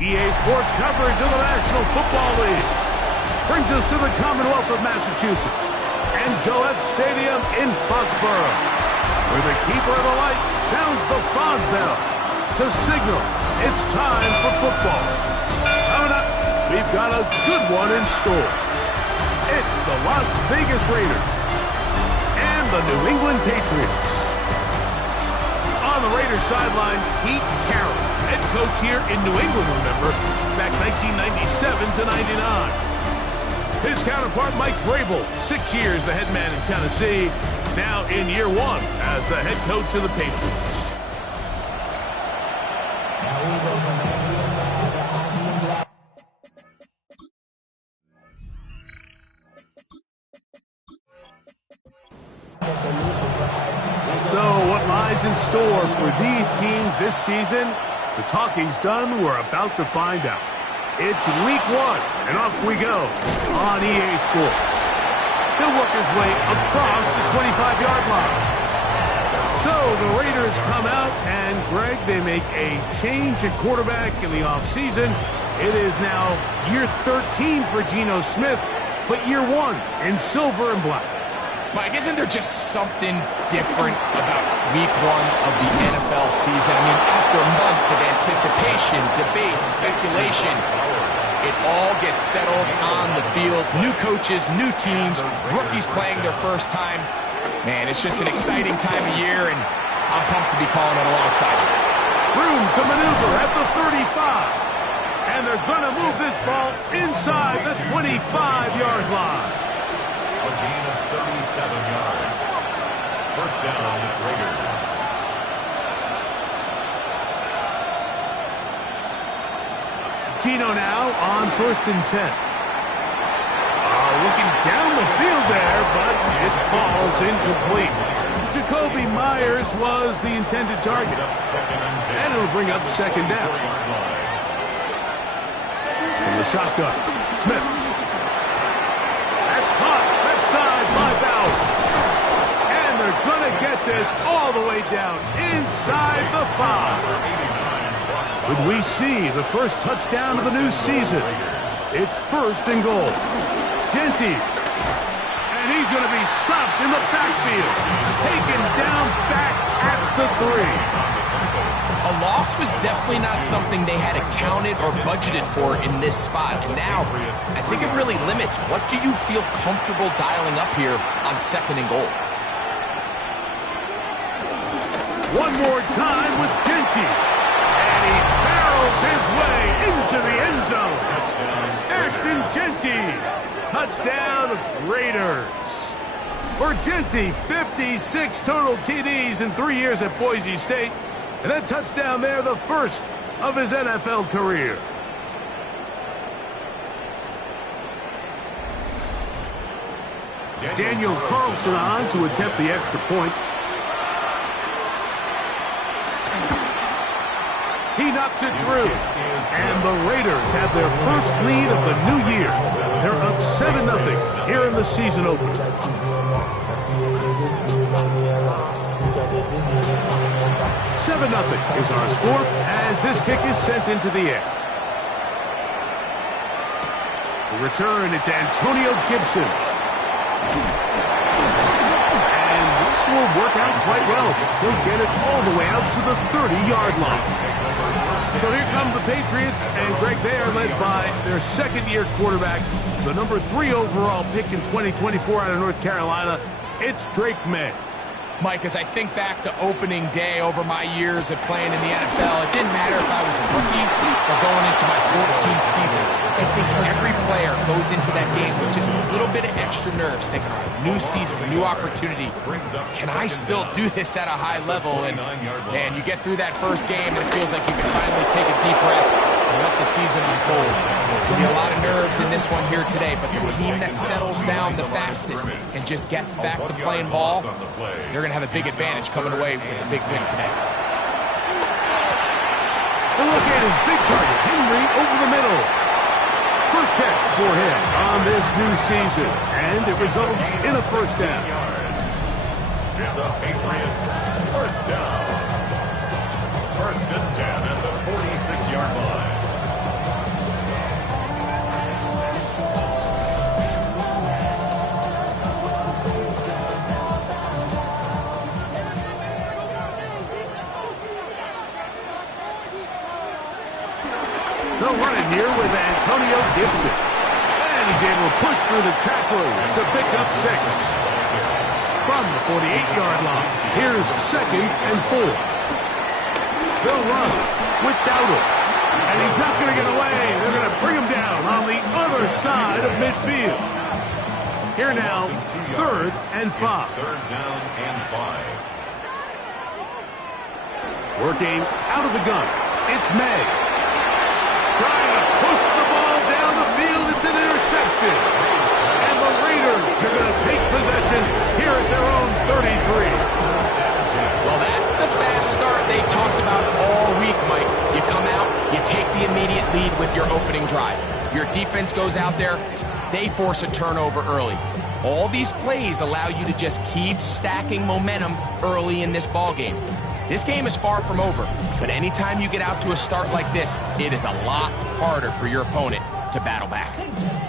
EA Sports coverage of the National Football League brings us to the Commonwealth of Massachusetts and Gillette Stadium in Foxborough, where the keeper of the light sounds the fog bell to signal it's time for football. Coming up, we've got a good one in store. It's the Las Vegas Raiders and the New England Patriots. On the Raiders sideline, Pete Carroll, head coach here in New England, remember, back 1997 to 99. His counterpart, Mike Vrabel, 6 years the head man in Tennessee, now in year 1 as the head coach of the Patriots. So what lies in store for these teams this season? The talking's done. We're about to find out. It's week 1, and off we go on EA Sports. He'll work his way across the 25-yard line. So the Raiders come out, and Greg, they make a change at quarterback in the offseason. It is now year 13 for Geno Smith, but year 1 in silver and black. Mike, isn't there just something different about week 1 of the NFL season? I mean, after months of anticipation, debate, speculation, it all gets settled on the field. New coaches, new teams, rookies playing their first time. Man, it's just an exciting time of year, and I'm pumped to be calling it alongside you. Room to maneuver at the 35. And they're going to move this ball inside the 25-yard line. A gain of 37 yards. First down, Raiders. Geno now on 1st and 10. Looking down the field there, but it falls incomplete. Jacoby Myers was the intended target. And it'll bring up 2nd down. From the shotgun, Smith. That's caught. Side by Bauer. And they're going to get this all the way down inside the 5. Could we see the first touchdown of the new season? It's 1st and goal. Genty. And he's going to be stopped in the backfield. Taken down back at the 3. A loss was definitely not something they had accounted or budgeted for in this spot. And now, I think it really limits. What do you feel comfortable dialing up here on 2nd and goal? One more time with Genty. And he barrels his way into the end zone. Ashton Genty. Touchdown, Raiders. For Genty, 56 total TDs in 3 years at Boise State. And that touchdown there, the first of his NFL career. Daniel Carlson on to attempt the extra point. He knocks it through. And the Raiders have their first lead of the new year. They're up 7-0 here in the season opener. 7-0 is our score as this kick is sent into the air. return. It's Antonio Gibson. And this will work out quite well. He'll get it all the way out to the 30-yard line. So here come the Patriots, and Greg, they are led by their second-year quarterback, the number 3 overall pick in 2024 out of North Carolina. It's Drake May. Mike, as I think back to opening day over my years of playing in the NFL, it didn't matter if I was a rookie or going into my 14th season. I think every player goes into that game with just a little bit of extra nerves, thinking, all right, new season, new opportunity. Can I still do this at a high level? And, man, you get through that first game, and it feels like you can finally take a deep breath and let the season unfold. There'll be a lot of nerves in this one here today, but the team that settles down the fastest and just gets back to playing ball, they're going to have a big advantage coming away with a big win today. The look at his big target, Henry, over the middle. First catch for him on this new season, and it results in a first down. And the Patriots, first down. First and 10 at the 46-yard line. They'll run it here with Antonio Gibson. And he's able to push through the tacklers to pick up 6. From the 48-yard line, here's 2nd and 4. They'll run with Dowdle. And he's not going to get away. They're going to bring him down on the other side of midfield. Here now, 3rd and 5. 3rd down and 5. Working out of the gun, it's May. Trying to push the ball down the field. It's an interception. And the Raiders are going to take possession here at their own 33. Well, that's the fast start they talked about all week, Mike. You come out, you take the immediate lead with your opening drive. Your defense goes out there, they force a turnover early. All these plays allow you to just keep stacking momentum early in this ballgame. This game is far from over, but anytime you get out to a start like this, it is a lot harder for your opponent to battle back.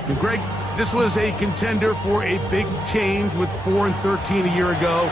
And Greg, this was a contender for a big change with 4-13 a year ago.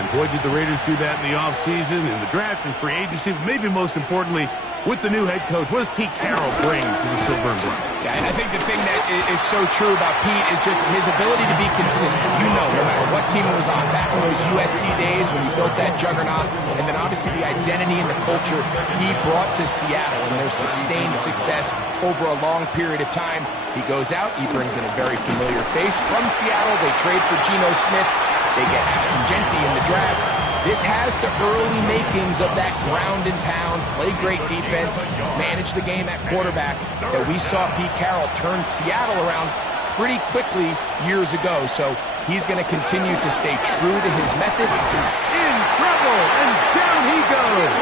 And boy, did the Raiders do that in the offseason, in the draft, and free agency, but maybe most importantly, with the new head coach. What does Pete Carroll bring to the Silver and Black? Yeah, and I think the thing that is so true about Pete is just his ability to be consistent. You know, no matter what team it was on, back in those USC days when he built that juggernaut, and then obviously the identity and the culture he brought to Seattle and their sustained success over a long period of time. He goes out, he brings in a very familiar face from Seattle. They trade for Geno Smith. They get Ashton Genty in the draft. This has the early makings of that ground and pound, play great defense, manage the game at quarterback that we saw Pete Carroll turn Seattle around pretty quickly years ago. So he's going to continue to stay true to his method. In trouble, and down he goes.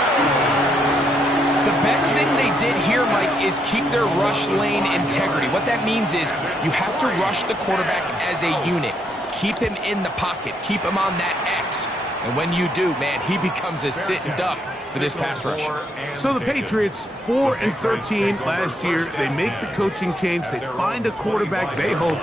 The best thing they did here, Mike, is keep their rush lane integrity. What that means is you have to rush the quarterback as a unit. Keep him in the pocket. Keep him on that X. And when you do, man, he becomes a sit and duck for this pass rush. So the Patriots, 4-13 last year. They make the coaching change. They find a quarterback they hope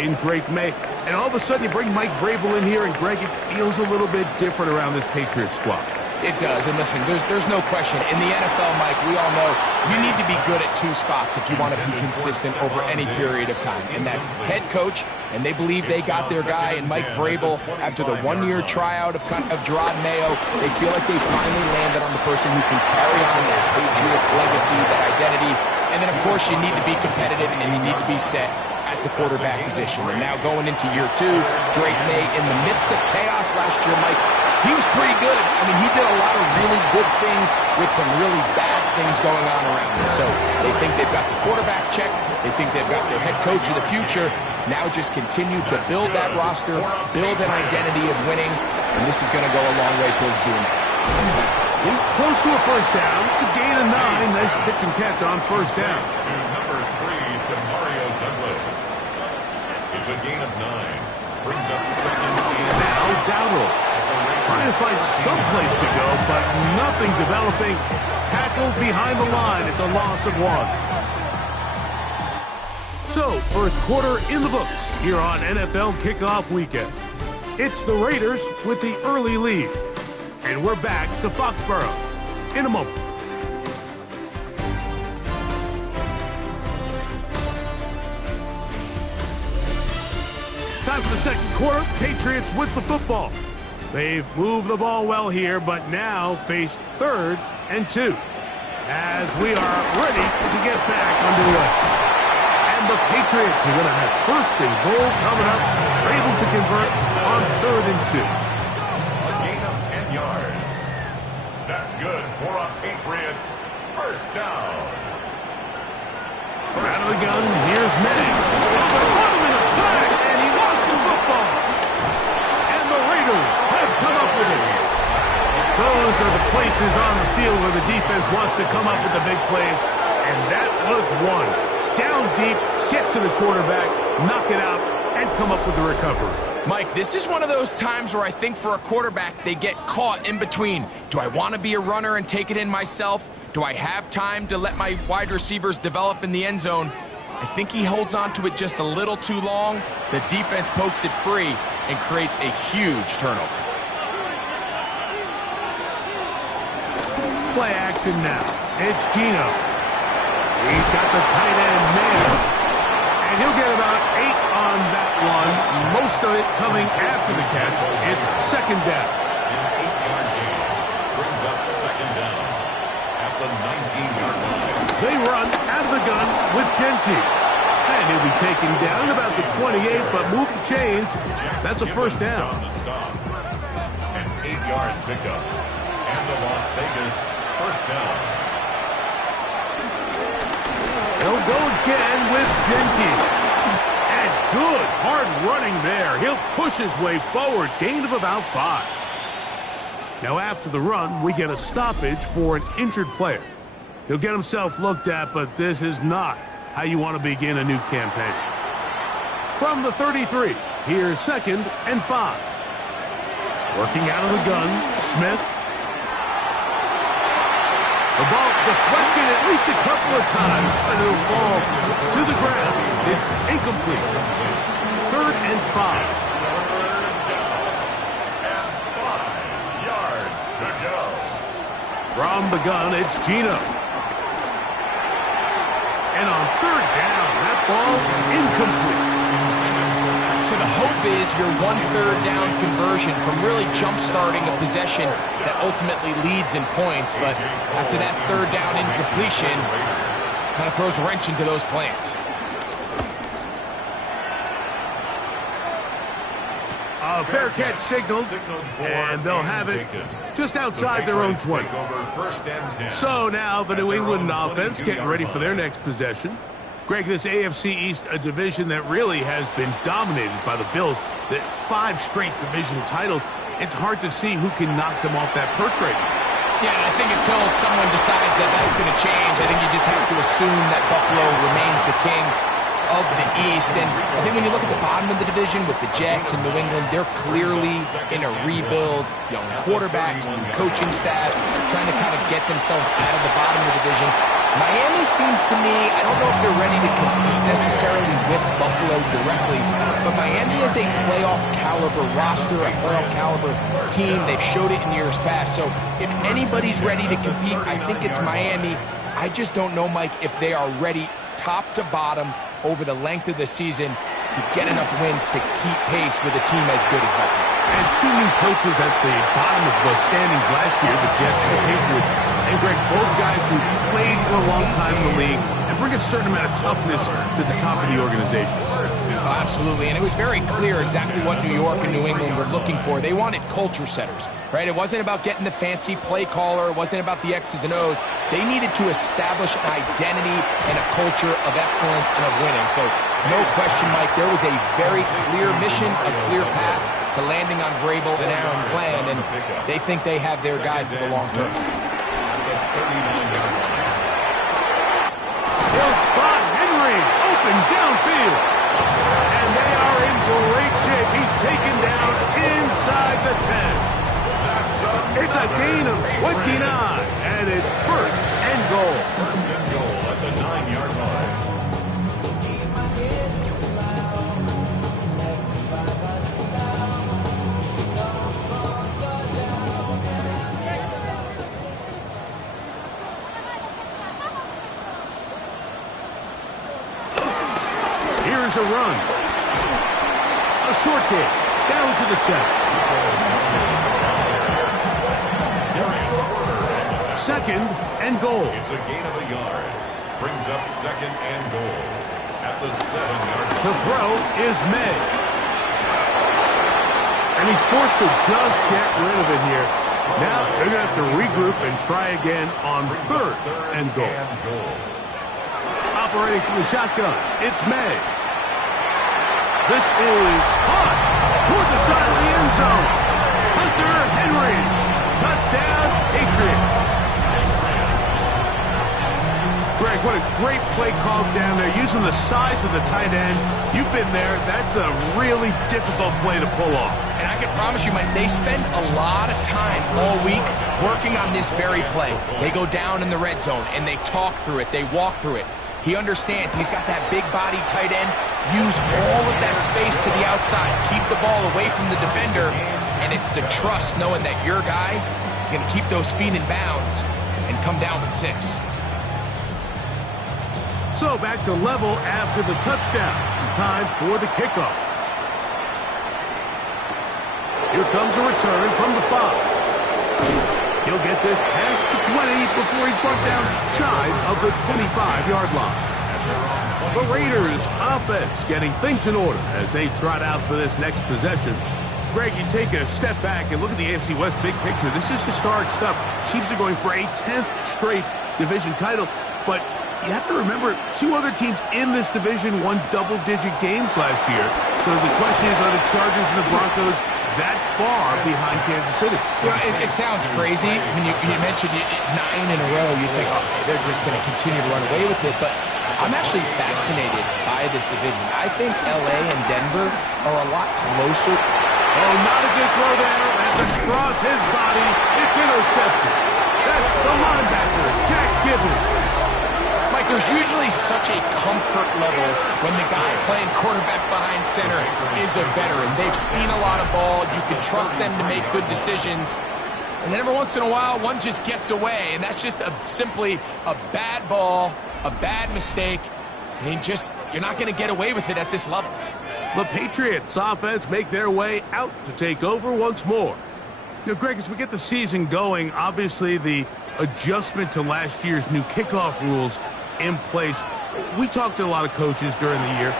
in Drake May. And all of a sudden you bring Mike Vrabel in here, and Greg, it feels a little bit different around this Patriots squad. It does, and listen, there's no question. In the NFL, Mike, we all know you need to be good at 2 spots if you want to be consistent over any period of time, and that's head coach, and they believe they got their guy in Mike Vrabel after the 1-year tryout of Gerard Mayo. They feel like they finally landed on the person who can carry on that Patriots legacy, that identity, and then, of course, you need to be competitive, and you need to be set at the quarterback position. And now going into year 2, Drake May, in the midst of chaos last year, Mike, he was pretty good. I mean, he did a lot of really good things with some really bad things going on around him. So they think they've got the quarterback checked. They think they've got their head coach of the future. Now just continue to build that roster, build an identity of winning, and this is going to go a long way towards doing that. He's close to a first down. It's a gain of 9. Nice pitch and catch on first down. To number 3, Demario Douglas. It's a gain of 9. Brings up 2nd and Now Dowdle. Trying to find some place to go, but nothing developing. Tackled behind the line. It's a loss of 1. So, first quarter in the books here on NFL Kickoff Weekend. It's the Raiders with the early lead. And we're back to Foxborough in a moment. Time for the second quarter. Patriots with the football. They've moved the ball well here, but now face 3rd and 2. As we are ready to get back underway. And the Patriots are going to have 1st and goal coming up. They're able to convert on 3rd and 2. A gain of 10 yards. That's good for a Patriots 1st down. Out of the gun, here's Madden. Oh, in a flash, and he lost the football. And the Raiders have come up with it. Those are the places on the field where the defense wants to come up with the big plays, and that was one. Down deep, get to the quarterback, knock it out, and come up with the recovery. Mike, this is one of those times where I think for a quarterback, they get caught in between. Do I want to be a runner and take it in myself? Do I have time to let my wide receivers develop in the end zone? I think he holds on to it just a little too long. The defense pokes it free and creates a huge turnover. Play action now. It's Geno. He's got the tight end man. And he'll get about 8 on that one. Most of it coming after the catch. It's 2nd down. An 8-yard gain brings up 2nd down at the 19-yard line. They run out of the gun with Genty. And he'll be taken down about the 28, but move the chains. That's a 1st down. On the stop. An 8-yard pickup. And the Las Vegas 1st down. He'll go again with Genty. And good hard running there. He'll push his way forward. Gain of about 5. Now after the run, we get a stoppage for an injured player. He'll get himself looked at, but this is not how you want to begin a new campaign. From the 33, here's 2nd and 5. Working out of the gun, Smith. The ball deflected at least a couple of times, but it'll fall to the ground. It's incomplete. 3rd and 5. And 5 yards to go. From the gun, it's Geno. And on 3rd down, that ball incomplete. So the hope is your 1/3 down conversion from really jump-starting a possession that ultimately leads in points. But after that 3rd down incompletion, kind of throws a wrench into those plans. A fair catch signaled, and they'll have it just outside their own 20. So now the New England offense getting ready for their next possession. Greg, this AFC East, a division that really has been dominated by the Bills, the 5 straight division titles. It's hard to see who can knock them off that perch rate. Yeah, and I think until someone decides that that's going to change, I think you just have to assume that Buffalo remains the king of the East. And I think when you look at the bottom of the division with the Jets and New England, they're clearly in a rebuild. Young quarterbacks, new coaching staff, trying to kind of get themselves out of the bottom of the division. Miami seems to me, I don't know if they're ready to compete necessarily with Buffalo directly, but Miami is a playoff caliber roster, a playoff caliber team. They've showed it in years past. So if anybody's ready to compete, I think it's Miami. I just don't know, Mike, if they are ready top to bottom over the length of the season to get enough wins to keep pace with a team as good as Buffalo. And 2 new coaches at the bottom of the standings last year, the Jets and the Patriots. And Greg, both guys who played for a long time in the league and bring a certain amount of toughness to the top of the organization. Oh, absolutely, and it was very clear exactly what New York and New England were looking for. They wanted culture setters, right? It wasn't about getting the fancy play caller. It wasn't about the X's and O's. They needed to establish an identity and a culture of excellence and of winning. So no question, Mike, there was a very clear mission, a clear path to landing on Vrabel and Aaron Glenn, and they think they have their guy for the long term. He'll spot Henry open downfield. And they are in great shape. He's taken down inside the 10. It's a gain of 29, and it's 1st and goal. 1st and goal at the 9-yard line. a run. A short kick. Down to the center. Second and goal. It's a gain of a yard. Brings up second and goal at the 7-yard line. The throw is made. And he's forced to just get rid of it here. Now they're going to have to regroup and try again on third and goal. Operating from the shotgun, it's May. This is hot toward the side of the end zone. Hunter Henry. Touchdown, Patriots. Greg, what a great play call down there, using the size of the tight end. You've been there. That's a really difficult play to pull off. And I can promise you, Mike, they spend a lot of time all week working on this very play. They go down in the red zone, and they talk through it. They walk through it. He understands. He's got that big body tight end. Use all of that space to the outside. Keep the ball away from the defender. And it's the trust knowing that your guy is going to keep those feet in bounds and come down with 6. So back to level after the touchdown. Time for the kickoff. Here comes a return from the 5. He'll get this past the 20 before he's brought down shy of the 25-yard line. The Raiders offense getting things in order as they trot out for this next possession. Greg, you take a step back and look at the AFC West big picture. This is historic stuff. Chiefs are going for a 10th straight division title, but you have to remember, 2 other teams in this division won double-digit games last year. So the question is, are the Chargers and the Broncos that far behind Kansas City? You know, it sounds crazy. When you mentioned 9 in a row, you think, okay, they're just going to continue to run away with it. But I'm actually fascinated by this division. I think L.A. and Denver are a lot closer. Oh, not a good throw there. As across his body, it's intercepted. That's the linebacker, Jack Gibbons. Like, there's usually such a comfort level when the guy playing quarterback behind center is a veteran. They've seen a lot of ball. You can trust them to make good decisions. And then every once in a while, one just gets away. And that's just simply a bad ball, a bad mistake. And you're not going to get away with it at this level. The Patriots offense make their way out to take over once more. You know, Greg, as we get the season going, obviously the adjustment to last year's new kickoff rules in place. We talked to a lot of coaches during the year.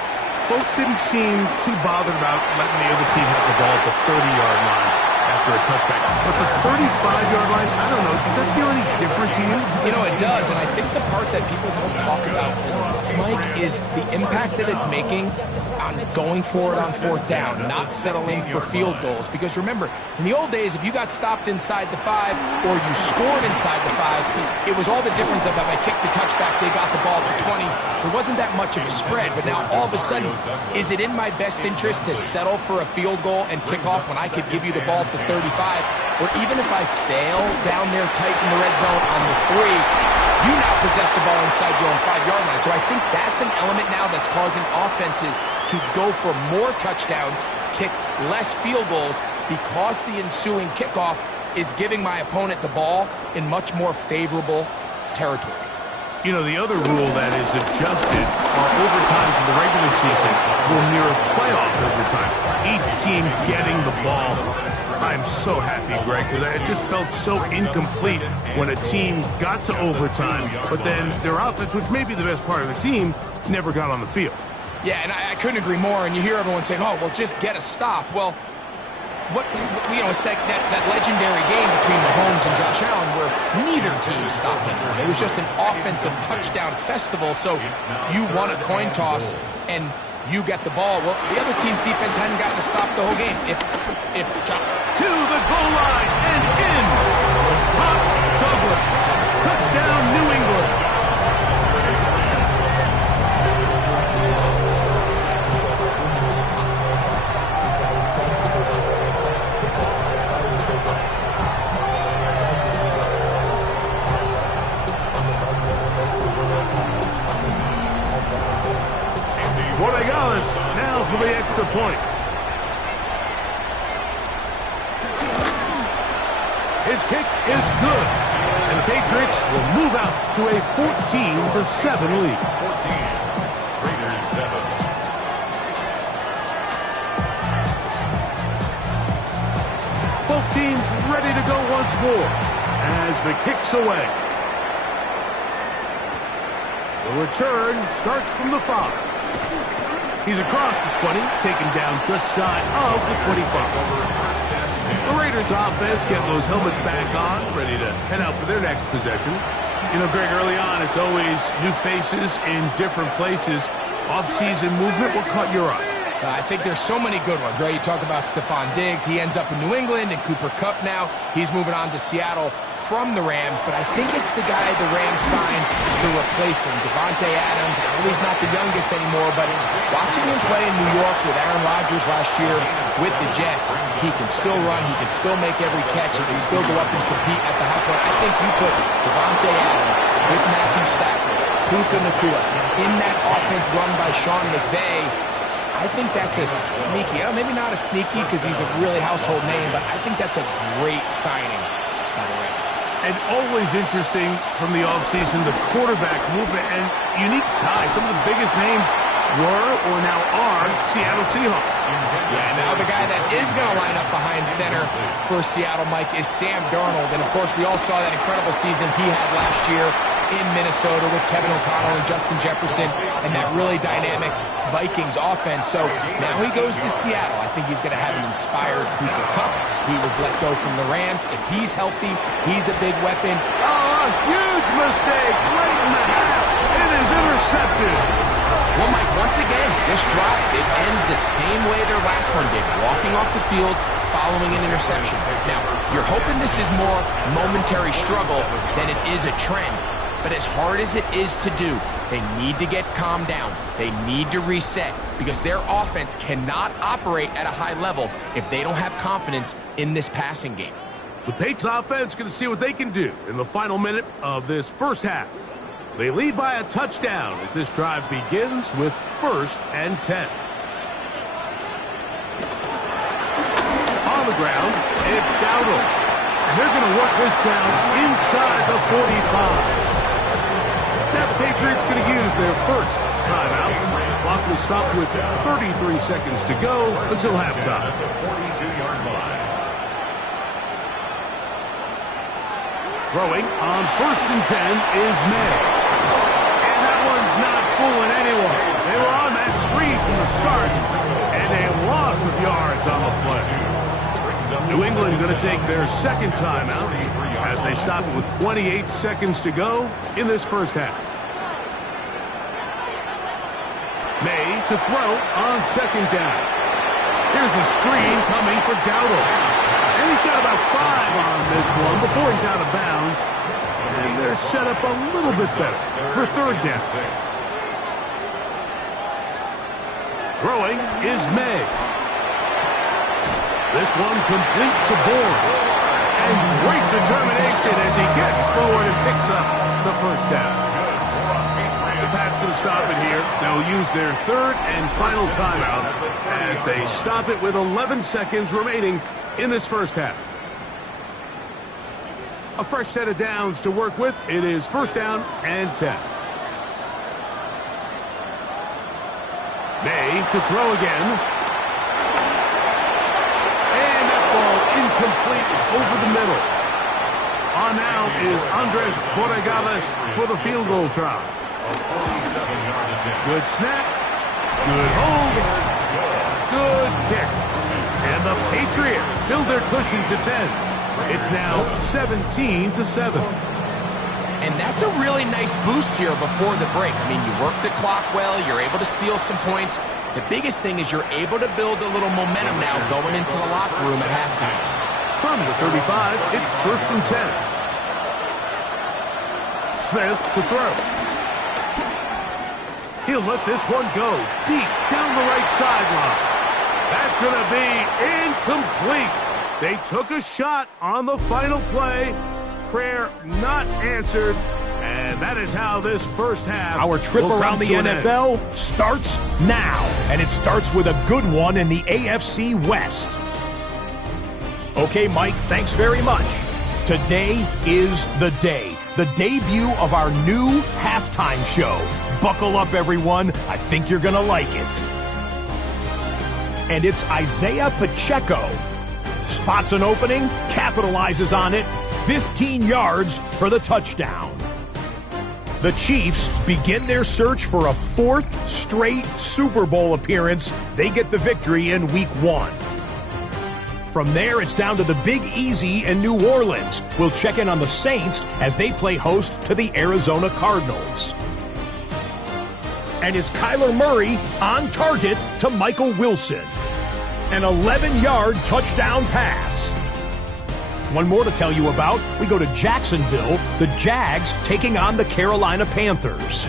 Folks didn't seem too bothered about letting the other team have the ball at the 30-yard line after a touchback. But the 35-yard line, I don't know, does that feel any different to you? You know, it does, and I think the part that people don't talk about enough, Mike, is the impact that it's making on going for it on 4th down, not settling for field goals. Because remember, in the old days, if you got stopped inside the 5 or you scored inside the 5, it was all the difference of if I kicked a touchback, they got the ball at the 20. There wasn't that much of a spread, but now all of a sudden, is it in my best interest to settle for a field goal and kick off when I could give you the ball at the 35? Or even if I fail down there tight in the red zone on the 3, you now possess the ball inside your own 5-yard line. So I think that's an element now that's causing offenses to go for more touchdowns, kick less field goals, because the ensuing kickoff is giving my opponent the ball in much more favorable territory. You know, the other rule that is adjusted are overtimes in the regular season will mirror playoff overtime. Each team getting the ball. I'm so happy, Greg, because it just felt so incomplete when a team got to overtime, but then their offense, which may be the best part of the team, never got on the field. Yeah, and I couldn't agree more. And you hear everyone saying, oh, well, just get a stop. Well, it's that legendary game between Mahomes and Josh Allen where neither team stopped anyone. It was just an offensive touchdown festival. So you won a coin toss and you get the ball. Well, the other team's defense hadn't gotten a stop the whole game. If Josh to the goal line and in. Pop Douglas. Touchdown, New England. Now for the extra point. His kick is good, and the Patriots will move out to a 14-7 lead. 14, Raiders 7. team's ready to go once more as the kick's away. The return starts from the 5. He's across the 20, taken down just shy of the 25. The Raiders offense getting those helmets back on, ready to head out for their next possession. You know, Greg, early on, it's always new faces in different places. Off-season movement, what caught your eye? I think there's so many good ones, right? You talk about Stephon Diggs. He ends up in New England, and Cooper Kupp now. He's moving on to Seattle from the Rams, but I think it's the guy the Rams signed to replace him, Davante Adams. I know he's not the youngest anymore, but watching him play in New York with Aaron Rodgers last year with the Jets, he can still run, he can still make every catch, he can still go up and compete at the high point. I think you put Davante Adams with Matthew Stafford, Puka Nacua, in that offense run by Sean McVay. I think that's a sneaky, maybe not a sneaky because he's a really household name, but I think that's a great signing by the Rams. And always interesting from the offseason, the quarterback movement and unique ties. Some of the biggest names were or now are Seattle Seahawks. Yeah, now the guy that is going to line up behind center for Seattle, Mike, is Sam Darnold. And, of course, we all saw that incredible season he had last year in Minnesota with Kevin O'Connell and Justin Jefferson and that really dynamic Vikings offense. So now he goes to Seattle. I think he's going to have an inspired Cooper Kupp. He was let go from the Rams. If he's healthy, he's a big weapon. Oh, a huge mistake right in the half. It is intercepted. Well, Mike, once again, this drive, it ends the same way their last one did, walking off the field following an interception. Now, you're hoping this is more momentary struggle than it is a trend. But as hard as it is to do, they need to get calmed down. They need to reset because their offense cannot operate at a high level if they don't have confidence in this passing game. The Patriots offense going to see what they can do in the final minute of this first half. They lead by a touchdown as this drive begins with 1st and 10. On the ground, it's Dowdle. And they're going to work this down inside the 45. That's Patriots going to use their first timeout. Clock will stop with 33 seconds to go until halftime. Throwing on 1st and 10 is May. And that one's not fooling anyone. They were on that streak from the start, and a loss of yards on the play. New England going to take their second timeout as they stop it with 28 seconds to go in this first half. May to throw on 2nd down. Here's a screen coming for Dowdle. And he's got about 5 on this one before he's out of bounds. And they're set up a little bit better for 3rd down. Throwing is May. This one complete to Bourne. And great determination as he gets forward and picks up the 1st down. The Pats going to stop it here. They'll use their 3rd and final timeout as they stop it with 11 seconds remaining in this first half. A fresh set of downs to work with. It is 1st down and 10. May to throw again. And that ball incomplete over the middle. On now is Andres Borregales for the field goal try. Good snap. Good hold. Good kick. And the Patriots build their cushion to 10. It's now 17-7. And that's a really nice boost here before the break. I mean, you work the clock well. You're able to steal some points. The biggest thing is you're able to build a little momentum now going into the locker room at halftime. From the 35, it's 1st and 10. Smith to throw. He'll let this one go deep down the right sideline. That's going to be incomplete. They took a shot on the final play. Prayer not answered. And that is how this first half Our trip around the NFL starts now. And it starts with a good one in the AFC West. Okay, Mike, thanks very much. Today is the day. The debut of our new halftime show. Buckle up, everyone. I think you're going to like it. And it's Isaiah Pacheco spots an opening, capitalizes on it, 15 yards for the touchdown. The Chiefs begin their search for a 4th straight Super Bowl appearance. They get the victory in Week 1. From there, it's down to the Big Easy in New Orleans. We'll check in on the Saints as they play host to the Arizona Cardinals. And it's Kyler Murray on target to Michael Wilson. An 11-yard touchdown pass. One more to tell you about. We go to Jacksonville, the Jags taking on the Carolina Panthers.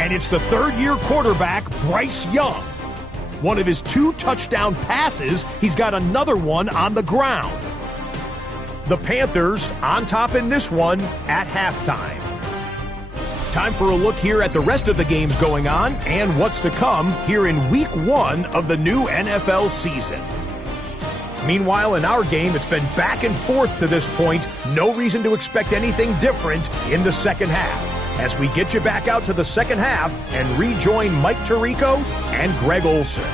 And it's the 3rd-year quarterback, Bryce Young. One of his 2 touchdown passes, he's got another one on the ground. The Panthers on top in this one at halftime. Time for a look here at the rest of the games going on and what's to come here in Week 1 of the new NFL season. Meanwhile, in our game, it's been back and forth to this point. No reason to expect anything different in the second half. As we get you back out to the second half and rejoin Mike Tirico and Greg Olson.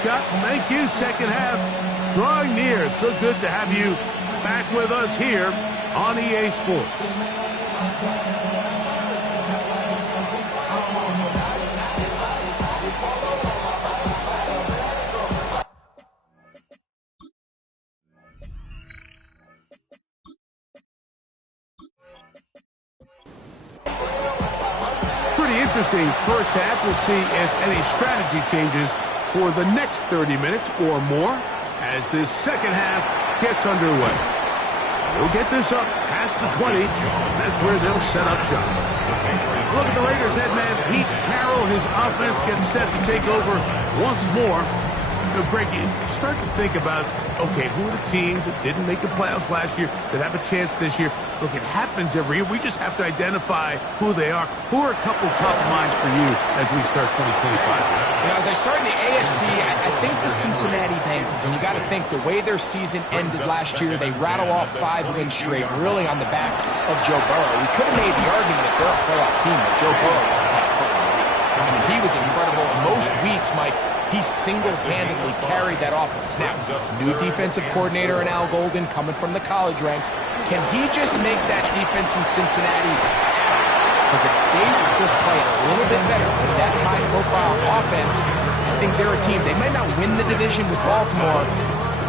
Scott, thank you. Second half drawing near. So good to have you back with us here on EA Sports. Pretty interesting first half. We'll see if any strategy changes for the next 30 minutes or more as this second half gets underway. We'll get this up past the 20. That's where they'll set up shop. Look at the Raiders head man, Pete Carroll. His offense gets set to take over once more. Greg, you start to think about, okay, who are the teams that didn't make the playoffs last year that have a chance this year? Look, it happens every year. We just have to identify who they are. Who are a couple top minds for you as we start 2025? As I start in the AFC, I think the Cincinnati Bengals, and you got to think the way their season ended last year, they rattle off 5 wins straight, really on the back of Joe Burrow. We could have made the argument that they're a playoff team, but Joe Burrow was the best player in the league. I mean, he was incredible. Most weeks, Mike, he single-handedly carried that offense. Now, new defensive coordinator in Al Golden coming from the college ranks. Can he just make that defense in Cincinnati better? Because if they just play a little bit better with that high-profile offense, I think they're a team. They might not win the division with Baltimore,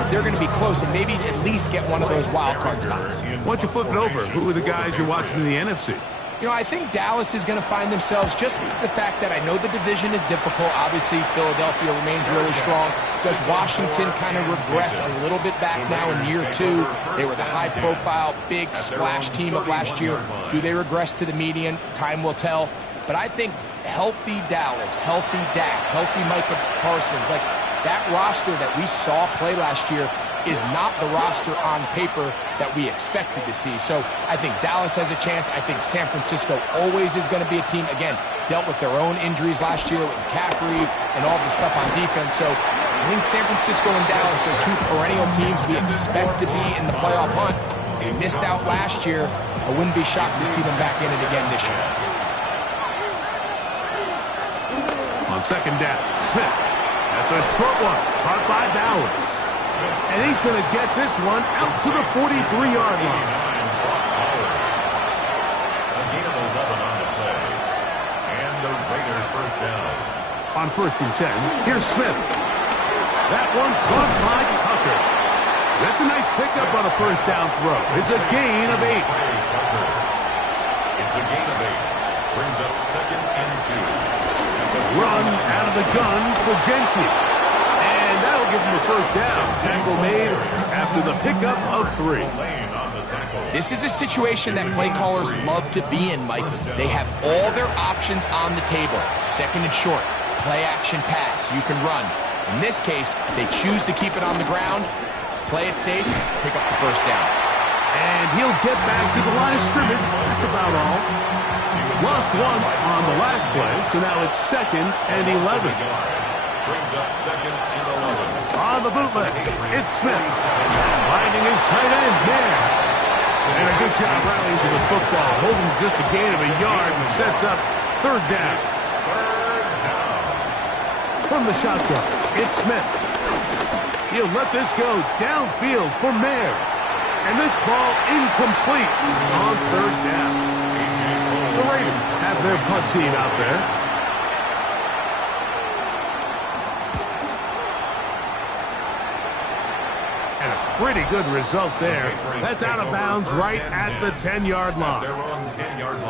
but they're going to be close and maybe at least get one of those wild card spots. Why don't you flip it over? Who are the guys you're watching in the NFC? I think Dallas is going to find themselves, just the fact that I know the division is difficult. Obviously, Philadelphia remains really strong. Does Washington kind of regress a little bit back now in year 2? They were the high-profile, big splash team of last year. Do they regress to the median? Time will tell. But I think healthy Dallas, healthy Dak, healthy Micah Parsons, like that roster that we saw play last year is not the roster on paper that we expected to see. So I think Dallas has a chance. I think San Francisco always is going to be a team, again, dealt with their own injuries last year with McCaffrey and all the stuff on defense. So I think San Francisco and Dallas are 2 perennial teams we expect to be in the playoff hunt. They missed out last year. I wouldn't be shocked to see them back in it again this year. On second down, Smith. That's a short one, caught by Dallas. And he's going to get this one out to the 43-yard line. A gain of 11 on the play. And the Raiders first down. On 1st and 10, here's Smith. That one caught by Tucker. That's a nice pickup on a first down throw. It's a gain of 8. It's a gain of 8. Brings up 2nd and 2. Run out of the gun for Gentry. That'll give him a first down. Tackle made after the pickup of 3. This is a situation that play callers love to be in, Mike. They have all their options on the table. 2nd and short, play action pass. You can run. In this case, they choose to keep it on the ground, play it safe, pick up the first down. And he'll get back to the line of scrimmage. That's about all. Lost one on the last play, so now it's 2nd and 11. Brings up 2nd and 11. On the bootleg, it's Smith. Finding his tight end there. And a good job rallying to the football, holding just a gain of a yard and sets up 3rd down. From the shotgun, it's Smith. He'll let this go downfield for Mayer. And this ball incomplete on 3rd down. The Raiders have their punt team out there. And a pretty good result there. That's out of bounds right at the 10-yard line.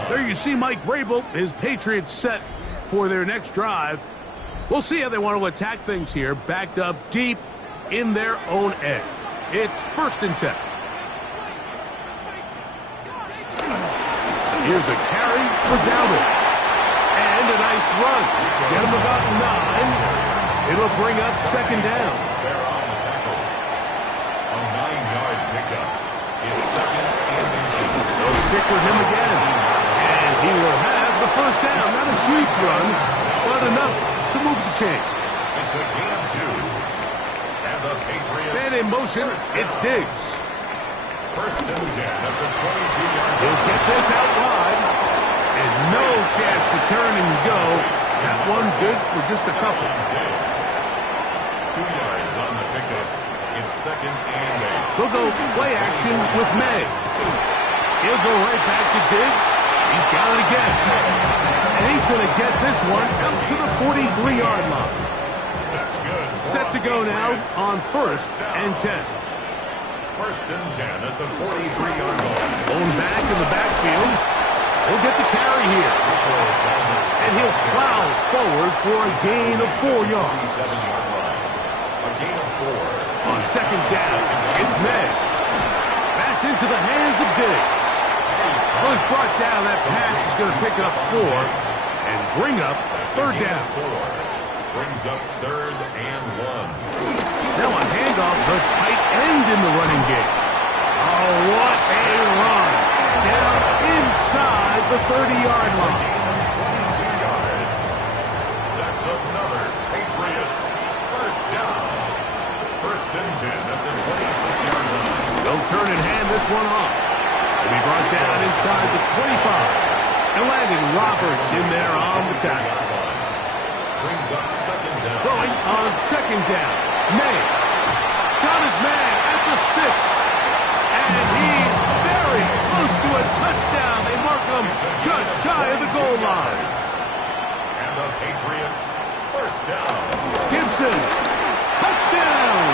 There you see Mike Vrabel, his Patriots set for their next drive. We'll see how they want to attack things here, backed up deep in their own end. It's 1st and 10. Here's a carry for Dowdle. And a nice run. Get him about 9. It'll bring up 2nd down. A 9-yard pickup. It's 2nd and 8. They'll stick with him again. And he will have the 1st down. Not a huge run, but enough to move the chains. It's a gain of 2. And the Patriots. Man in motion, it's Diggs. 1st and 10 at the 22-yard line. He'll get this out wide. And no chance to turn and go. That one good for just a couple. 2 yards on the pickup. It's 2nd and 8. They'll go play action with May. He'll go right back to Diggs. He's got it again. And he's going to get this one out to the 43-yard line. That's good. Set to go now on 1st and 10. 1st and 10 at the 43-yard line. Going back in the backfield. He'll get the carry here. And he'll plow forward for a gain of 4 yards. 7-yard line. A gain of 4. On 2nd down, it's May. That's into the hands of Diggs. Well, he's brought down. That pass is going to pick up 4 and bring up 3rd down. 4. Brings up 3rd and 1. Now a handoff, the tight end in the running game. Oh, what a run. Down inside the 30-yard line. 22 yards. That's another Patriots 1st down. 1st and 10 at the 26-yard line. They'll turn and hand this one off. He'll be brought down inside the 25. And landing Roberts in there on the tackle. Brings up 2nd down. Throwing on 2nd down. May. Got his man at the 6. And he's very close to a touchdown. They mark him just shy of the goal line. And the Patriots 1st down. Gibson. Touchdown.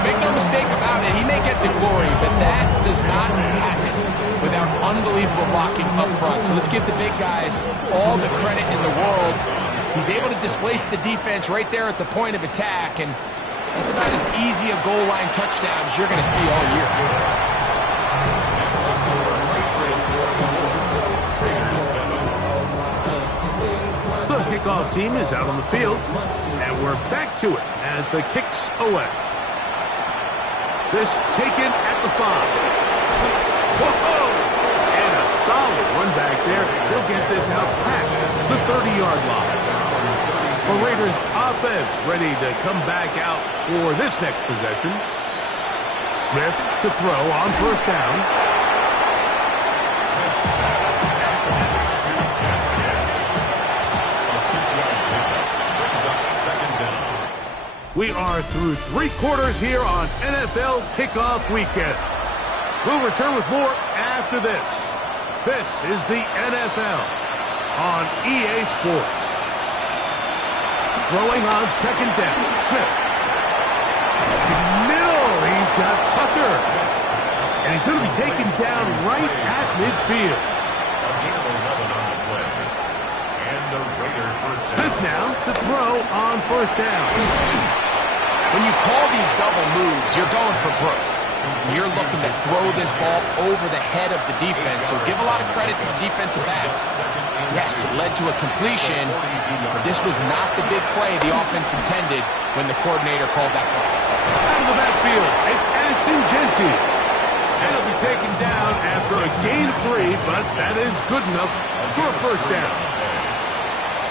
Make no mistake about it, he may get the glory, but that does not happen without unbelievable blocking up front. So let's give the big guys all the credit in the world. He's able to displace the defense right there at the point of attack, and that's about as easy a goal line touchdown as you're going to see all year. The kickoff team is out on the field, and we're back to it as the kicks away. This taken at the 5. Whoa! And a solid run back there. He'll get this out past the 30-yard line. The Raiders offense ready to come back out for this next possession. Smith to throw on 1st down. Smith's pass a 6-yard pickup. Brings up 2nd down. We are through 3 quarters here on NFL Kickoff Weekend. We'll return with more after this. This is the NFL on EA Sports. Throwing on 2nd down, Smith. Middle, he's got Tucker. And he's going to be taken down right at midfield. A gain of 11 on the play. And the Raiders 1st down. Smith now to throw on 1st down. When you call these double moves, you're going for broke. You're looking to throw this ball over the head of the defense, so give a lot of credit to the defensive backs. Yes, it led to a completion, but this was not the big play the offense intended when the coordinator called that play. Out of the backfield, it's Ashton Genty. And he'll be taken down after a gain of 3, but that is good enough for a first down.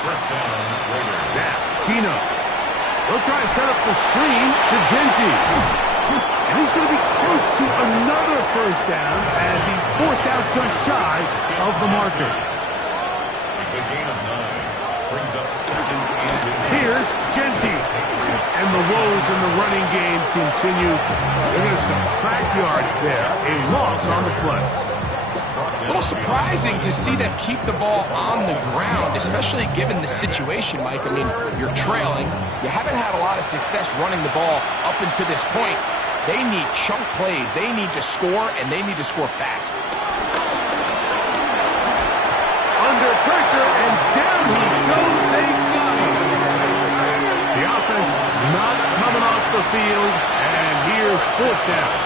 First down, Raiders. Now, Gino. He'll try to set up the screen to Genty. And he's going to be close to another first down as he's forced out just shy of the marker. It's a gain of 9. Brings up second and Here's Genty. And the woes in the running game continue. They're going to subtract yards there. A loss on the play. A little surprising to see them keep the ball on the ground, especially given the situation, Mike. I mean, you're trailing. You haven't had a lot of success running the ball up until this point. They need chunk plays. They need to score, and they need to score fast. Under pressure, and down he goes. They got him. The offense not coming off the field, and here's fourth down.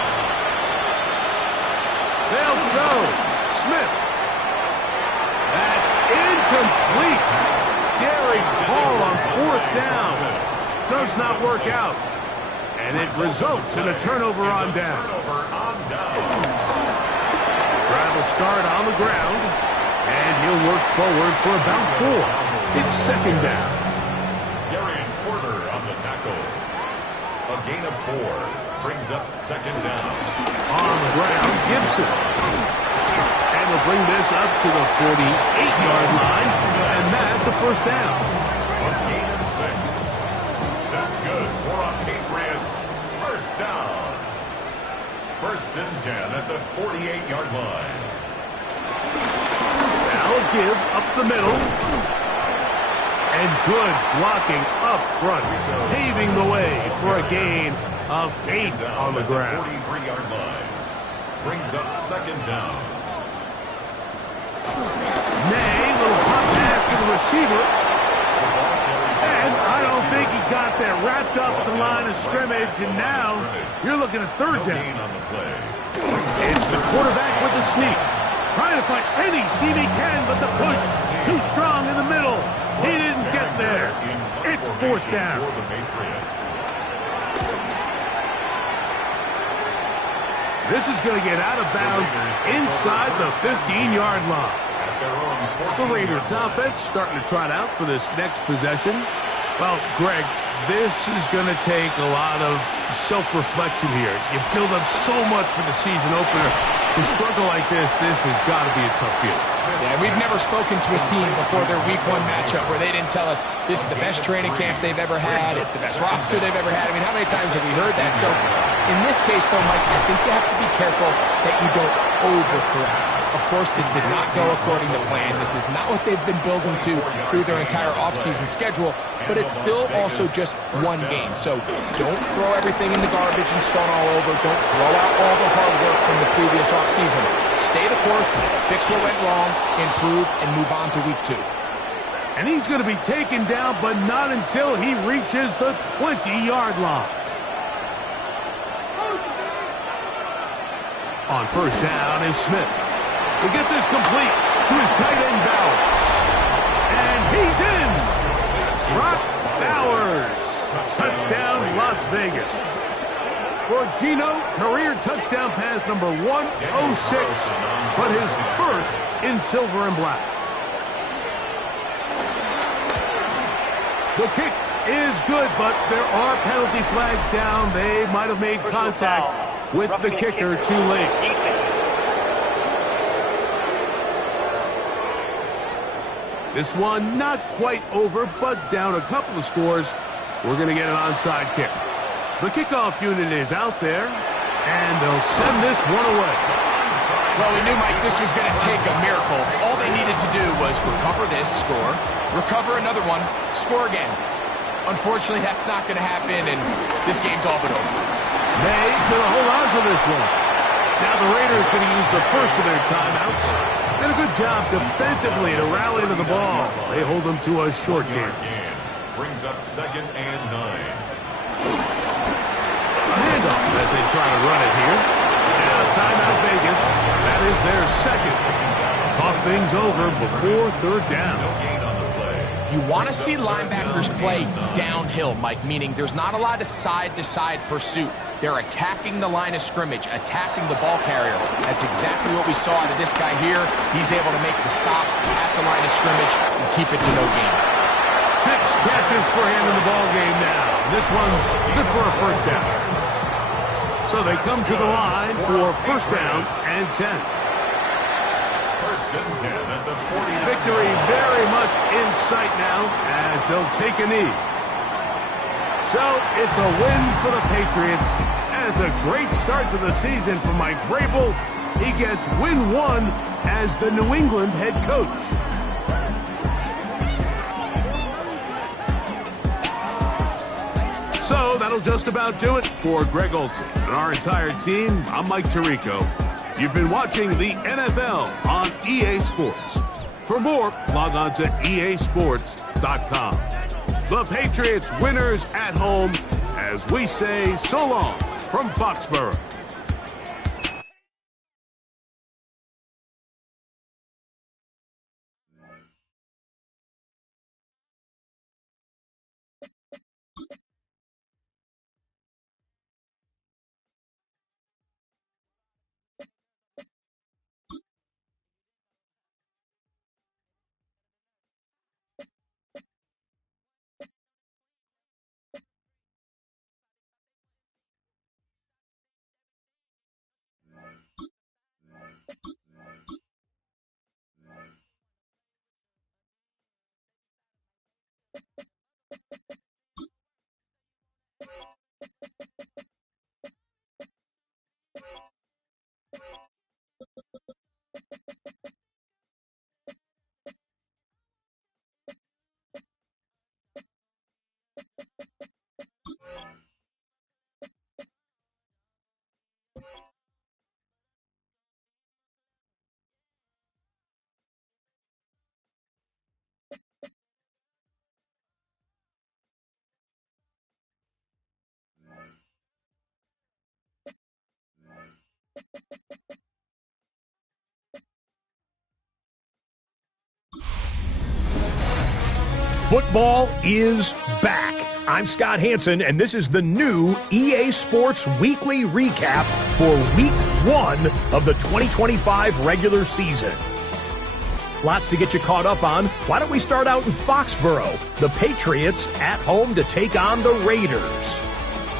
They'll go. Smith. That's incomplete. Daring call on fourth down. Does not work out. And it results in a turnover on down. Drive will start on the ground. And he'll work forward for about 4. It's second down. Darian Porter on the tackle. A gain of 4 brings up second down. On the ground, Gibson. And we'll bring this up to the 48-yard line. And that's a first down. A gain of 6. That's good for a Patriots first down. First and 10 at the 48-yard line. Now give up the middle. And good blocking up front, paving the way for a gain of 8 on the ground. 43-yard line. Brings up second down. Nay, little hot pass to the receiver. And I don't think he got that wrapped up at the line of scrimmage. And now you're looking at third down. On the play. It's the quarterback with the sneak. Trying to find any seam he can, but the push too strong in the middle. He didn't get there. It's fourth down. For the Patriots. This is going to get out of bounds inside the 15-yard line. At their own The Raiders' offense starting to trot out for this next possession. Well, Greg, this is going to take a lot of self-reflection here. You build up so much for the season opener. To struggle like this has got to be a tough field. Yeah, we've never spoken to a team before their week 1 matchup where they didn't tell us this is the best training camp they've ever had, it's the best roster they've ever had. I mean, how many times have we heard that? So in this case, though, Mike, I think you have to be careful that you don't overcorrect. Of course, this did not go according to plan. This is not what they've been building to through their entire offseason schedule, but it's still also just one game. So don't throw everything in the garbage and start all over. Don't throw out all the hard work from the previous offseason. Stay the course, fix what went wrong, improve, and move on to week 2. And he's going to be taken down, but not until he reaches the 20-yard line. On first down is Smith. He'll get this complete to his tight end Bowers. And he's in! Brock Bowers. Touchdown, Las Vegas. For Gino, career touchdown pass number 106, but his first in silver and black. The kick is good, but there are penalty flags down. They might have made contact with the kicker too late. This one not quite over, but down a couple of scores. We're going to get an onside kick. The kickoff unit is out there, and they'll send this one away. Well, we knew, Mike, this was going to take a miracle. All they needed to do was recover this, score, recover another one, score again. Unfortunately, that's not going to happen, and this game's all but over. They going to hold on to this one. Now the Raiders going to use the first of their timeouts. Did a good job defensively to rally to the ball. They hold them to a short game. Brings up second and 9. A handoff as they try to run it here. Now timeout Vegas. That is their second. Talk things over before third down. No gain on the play. You want to see linebackers play downhill, Mike, meaning there's not a lot of side-to-side pursuit. They're attacking the line of scrimmage, attacking the ball carrier. That's exactly what we saw out of this guy here. He's able to make the stop at the line of scrimmage and keep it to no gain. 6 catches for him in the ball game now. This one's good for a first down. So they come to the line for first down and 10. First and 10 at the 49. Victory very much in sight now as they'll take a knee. So it's a win for the Patriots, and it's a great start to the season for Mike Vrabel. He gets win 1 as the New England head coach. So that'll just about do it for Greg Olson and our entire team. I'm Mike Tirico. You've been watching the NFL on EA Sports. For more, log on to easports.com. The Patriots winners at home as we say so long from Foxborough. Football is back. I'm Scott Hansen, and this is the new EA Sports Weekly Recap for Week 1 of the 2025 regular season. Lots to get you caught up on. Why don't we start out in Foxborough? The Patriots at home to take on the Raiders.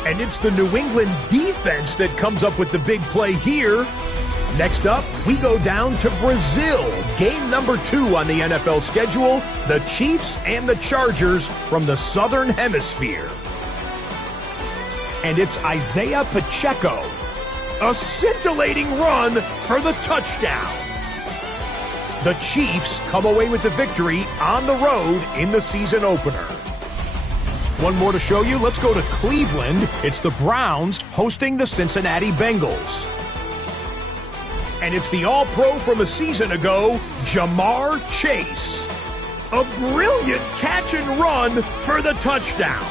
And it's the New England defense that comes up with the big play here. Next up, we go down to Brazil. Game number 2 on the NFL schedule, the Chiefs and the Chargers from the Southern Hemisphere. And it's Isaiah Pacheco. A scintillating run for the touchdown. The Chiefs come away with the victory on the road in the season opener. One more to show you. Let's go to Cleveland. It's the Browns hosting the Cincinnati Bengals. And it's the All-Pro from a season ago, Jamar Chase. A brilliant catch and run for the touchdown.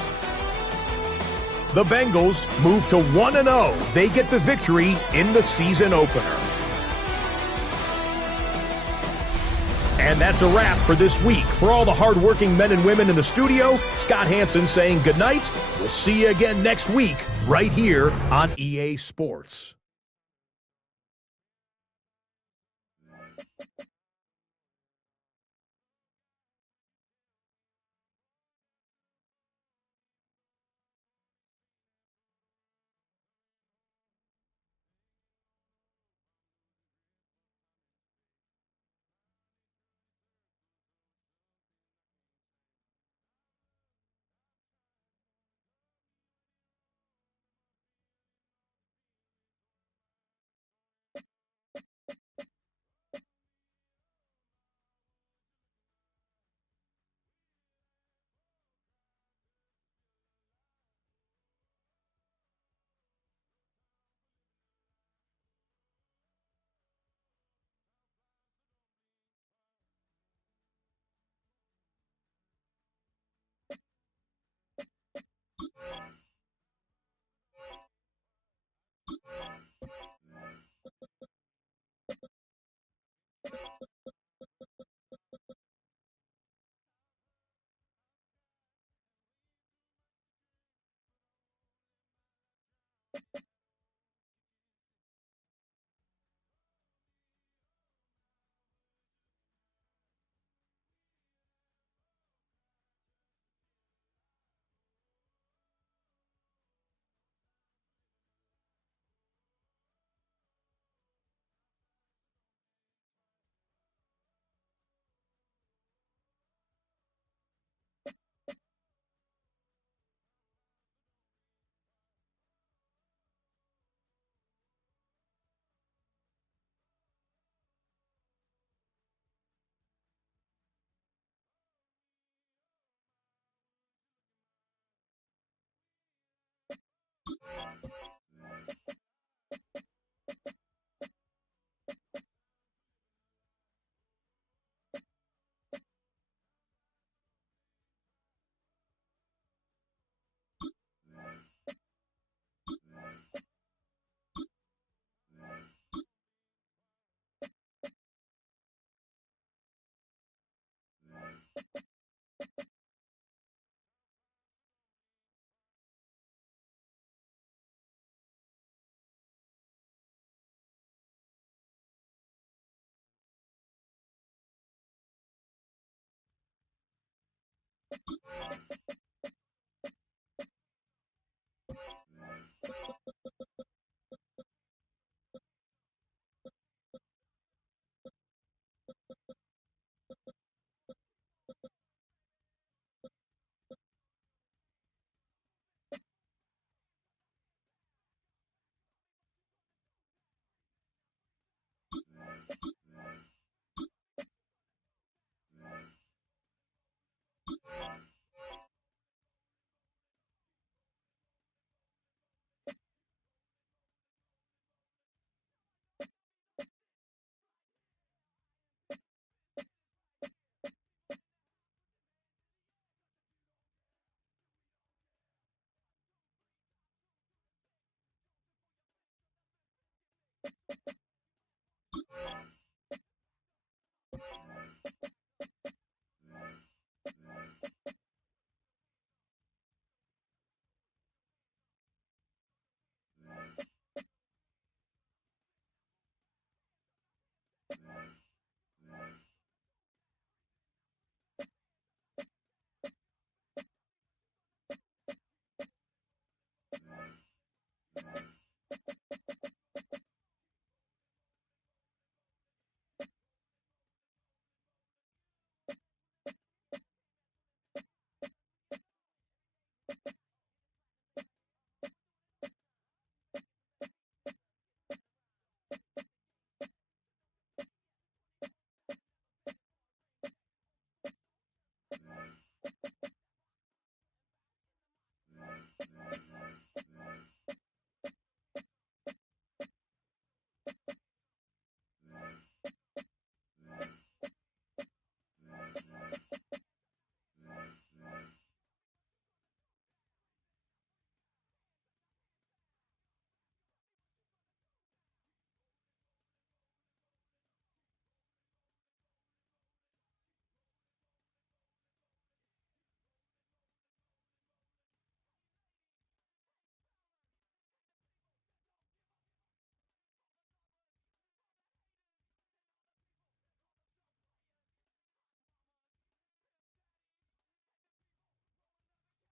The Bengals move to 1-0. They get the victory in the season opener. And that's a wrap for this week. For all the hardworking men and women in the studio, Scott Hansen saying goodnight. We'll see you again next week right here on EA Sports.